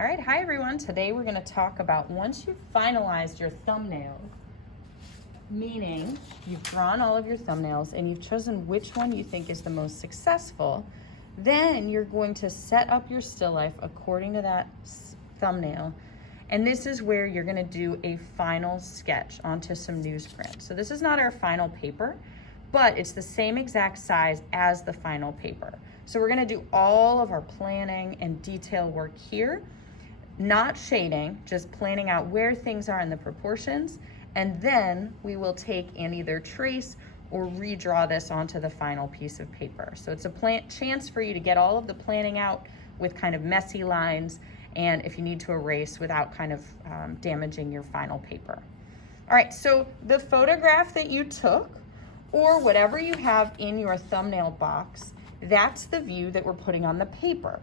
All right, hi everyone. Today we're going to talk about once you've finalized your thumbnail, meaning you've drawn all of your thumbnails and you've chosen which one you think is the most successful, then you're going to set up your still life according to that thumbnail. And this is where you're going to do a final sketch onto some newsprint. So this is not our final paper, but it's the same exact size as the final paper. So we're going to do all of our planning and detail work here, not shading, just planning out where things are in the proportions, and then we will take and either trace or redraw this onto the final piece of paper. So it's a chance for you to get all of the planning out with kind of messy lines, and if you need to erase without kind of damaging your final paper. All right, so the photograph that you took, or whatever you have in your thumbnail box, that's the view that we're putting on the paper.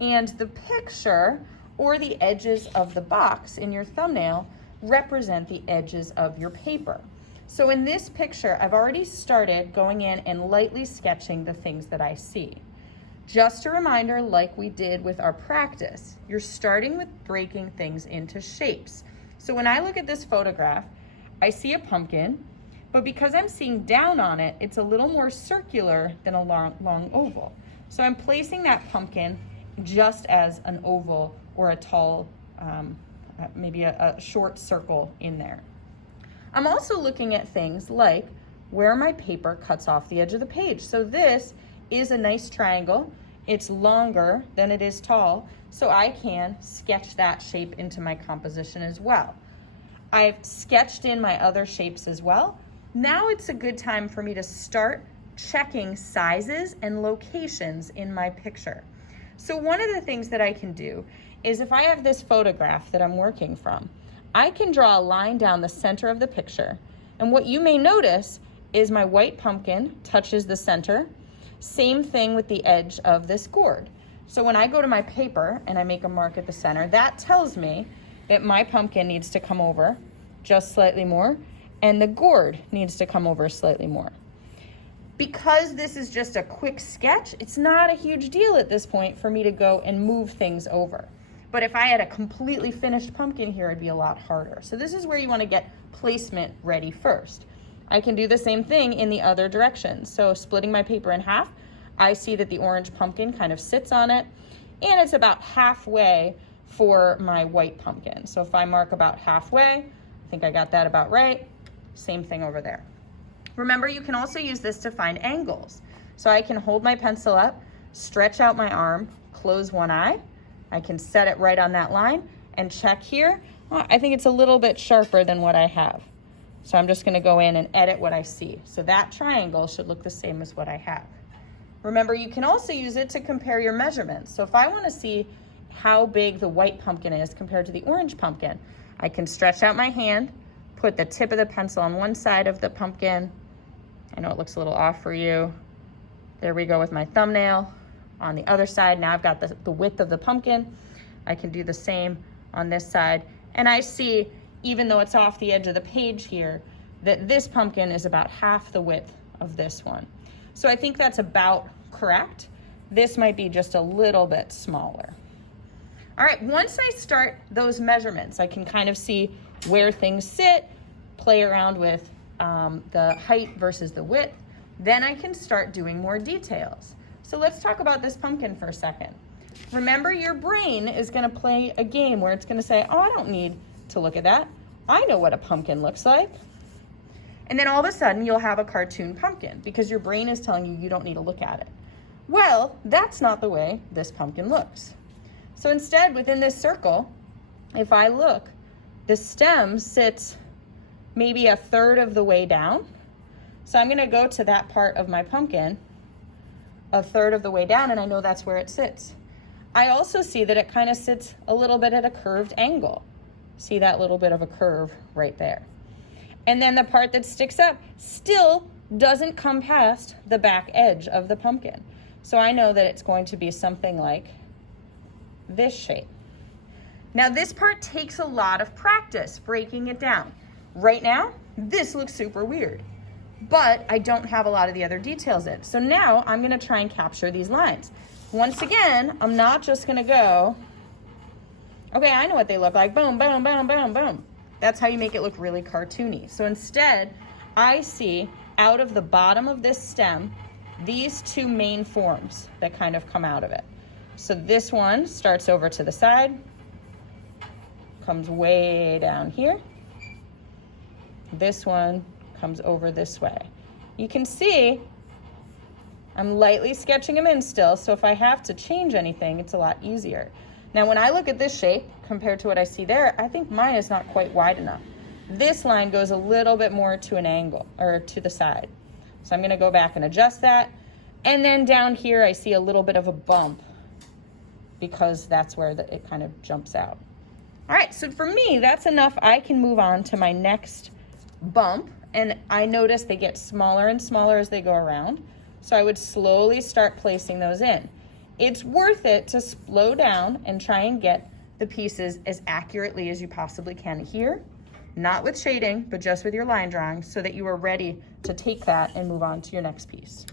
And the picture or the edges of the box in your thumbnail represent the edges of your paper. So in this picture, I've already started going in and lightly sketching the things that I see. Just a reminder, like we did with our practice, you're starting with breaking things into shapes. So when I look at this photograph, I see a pumpkin, but because I'm seeing down on it, it's a little more circular than a long oval. So I'm placing that pumpkin just as an oval or a tall, maybe a short circle in there. I'm also looking at things like where my paper cuts off the edge of the page. So this is a nice triangle. It's longer than it is tall, so I can sketch that shape into my composition as well. I've sketched in my other shapes as well. Now it's a good time for me to start checking sizes and locations in my picture. So one of the things that I can do is if I have this photograph that I'm working from, I can draw a line down the center of the picture. And what you may notice is my white pumpkin touches the center. Same thing with the edge of this gourd. So when I go to my paper and I make a mark at the center, that tells me that my pumpkin needs to come over just slightly more, and the gourd needs to come over slightly more. Because this is just a quick sketch, it's not a huge deal at this point for me to go and move things over. But if I had a completely finished pumpkin here, it'd be a lot harder. So this is where you want to get placement ready first. I can do the same thing in the other direction. So splitting my paper in half, I see that the orange pumpkin kind of sits on it, and it's about halfway for my white pumpkin. So if I mark about halfway, I think I got that about right. Same thing over there. Remember, you can also use this to find angles. So I can hold my pencil up, stretch out my arm, close one eye. I can set it right on that line and check here. Well, I think it's a little bit sharper than what I have. So I'm just going to go in and edit what I see. So that triangle should look the same as what I have. Remember, you can also use it to compare your measurements. So if I want to see how big the white pumpkin is compared to the orange pumpkin, I can stretch out my hand, put the tip of the pencil on one side of the pumpkin. I know it looks a little off for you. There we go with my thumbnail. On the other side, now I've got the width of the pumpkin. I can do the same on this side. And I see, even though it's off the edge of the page here, that this pumpkin is about half the width of this one. So I think that's about correct. This might be just a little bit smaller. All right, once I start those measurements, I can kind of see where things sit, play around with the height versus the width. Then I can start doing more details. So let's talk about this pumpkin for a second. Remember, your brain is going to play a game where it's going to say, oh, I don't need to look at that. I know what a pumpkin looks like. And then all of a sudden you'll have a cartoon pumpkin because your brain is telling you you don't need to look at it. Well, that's not the way this pumpkin looks. So instead, within this circle, if I look, the stem sits maybe a third of the way down. So I'm going to go to that part of my pumpkin a third of the way down, and I know that's where it sits. I also see that it kind of sits a little bit at a curved angle. See that little bit of a curve right there. And then the part that sticks up still doesn't come past the back edge of the pumpkin. So I know that it's going to be something like this shape. Now this part takes a lot of practice breaking it down. Right now, this looks super weird, but I don't have a lot of the other details in. So now I'm gonna try and capture these lines. Once again, I'm not just gonna go Okay, I know what they look like. Boom, boom, boom, boom, boom. That's how you make it look really cartoony. So instead, I see out of the bottom of this stem, these two main forms that kind of come out of it. So this one starts over to the side, comes way down here. This one comes over this way. You can see I'm lightly sketching them in still, so if I have to change anything, it's a lot easier. Now, when I look at this shape compared to what I see there, I think mine is not quite wide enough. This line goes a little bit more to an angle, or to the side. So I'm gonna go back and adjust that. And then down here, I see a little bit of a bump because that's where it kind of jumps out. All right, so for me, that's enough. I can move on to my next bump, and I notice they get smaller and smaller as they go around. So I would slowly start placing those in. It's worth it to slow down and try and get the pieces as accurately as you possibly can here, not with shading, but just with your line drawing, so that you are ready to take that and move on to your next piece.